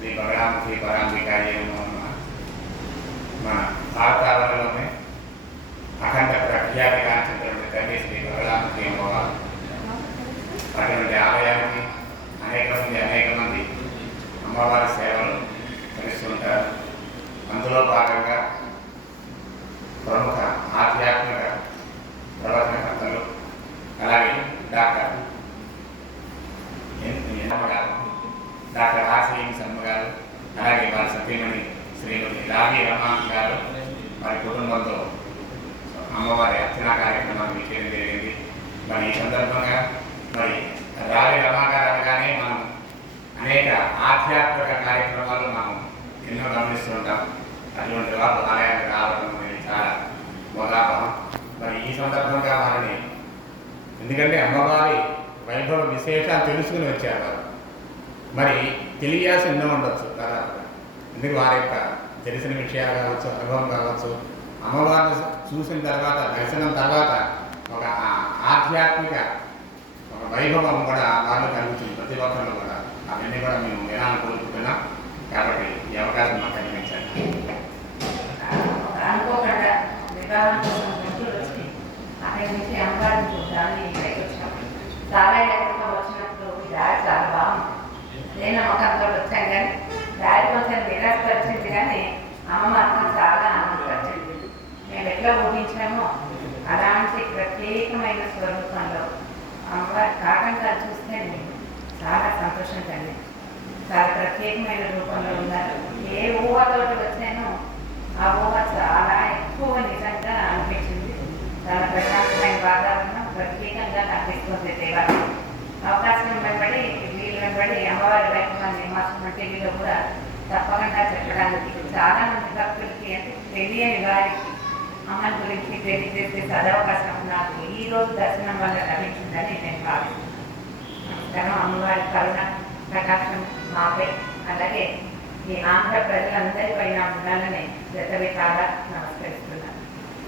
శ్రీ బలరామ శ్రీ పరాంబికాయ మన భారతావరణలోనే అఖండ ప్రఖ్యాతి కాంచినటువంటి తల్లి శ్రీ బలరామ శ్రీ అమ్మవారు అటువంటి ఆలయానికి అనేక మంది అనేక మంది అమ్మవారి సేవలు చేస్తుంటారు అందులో భాగంగా ప్రముఖ ఆధ్యాత్మిక ప్రవచనకర్తలు అలాగే డాక్టర్ ఎన్- డాక్టర్ ఆశ్రయం శర్మ గారు అలాగే వారి సతీమణి శ్రీమతి రావి రమాన్ గారు వారి కుటుంబంతో అమ్మవారి అర్చనా కార్యక్రమాన్ని చేయడం జరిగింది. మరి ఈ సందర్భంగా మరి రావి రమా గారు అనగానే మనం అనేక ఆధ్యాత్మిక కార్యక్రమాలు మనం ఎన్నో గమనిస్తుంటాం అటువంటి వారు ఆలయానికి రావడం అనేది చాలా మోదాపహం మరి ఈ సందర్భంగా వారిని ఎందుకంటే అమ్మవారి వైభవ విశేషాలు తెలుసుకుని వచ్చారు వారు మరి తెలియాల్సి ఎన్నో ఉండొచ్చు. తర్వాత ఎందుకు వారి యొక్క తెలిసిన విషయాలు కావచ్చు అనుభవం కావచ్చు అమ్మవారిని చూసిన తర్వాత దర్శనం తర్వాత ఒక ఆధ్యాత్మిక ఒక వైభవం కూడా వాళ్ళు కలుగుతుంది ప్రతి ఒక్కరిలో కూడా. అవన్నీ కూడా మేము వినాలని కోరుకుంటున్నాం. కాబట్టి ఈ అవకాశం మాకు కనిపించాలి అనుకోకుండా వివాహం కోసం అక్కడి నుంచి చూడాలని చాలా నేను నమ్మకంతో వచ్చాను కానీ దారి కొంచెం నిరాశపరిచింది కానీ అమ్మ మాత్రం చాలా ఆనందపరిచింది. మేము ఎట్లా ఊహించామో అలాంటి ప్రత్యేకమైన స్వరూపంలో అమ్మవారి కాకంగా చూస్తే నేను చాలా సంతోషం కలిగింది చాలా ప్రత్యేకమైన రూపంలో ఉన్నారు. ఏ ఊహతోటి వచ్చానో ఆ ఊహ చాలా ఎక్కువ నిజంగా అనిపించింది. చాలా ప్రశాంతమైన వాతావరణం ప్రత్యేకంగా కనిపిస్తుంది దేవాలయం. అవకాశం ఇవ్వబడి వీలు అమ్మవారి వైభవాన్ని మాసం టీవీలో కూడా తప్పకుండా చెప్పడానికి చాలా మంది భక్తులకి అంటే తెలియని వారికి అమ్మని గురించి తెలియజేసే సదవకాశం నాకు ఈ రోజు దర్శనం వల్ల లభించిందని నేను భావిస్తున్నాను. అమ్మవారి కరుణ ప్రకాశం మాపై. అలాగే ఈ ఆంధ్ర ప్రజలందరి పైన ఉండాలని జతవి చాలా నమస్కరిస్తున్నాను.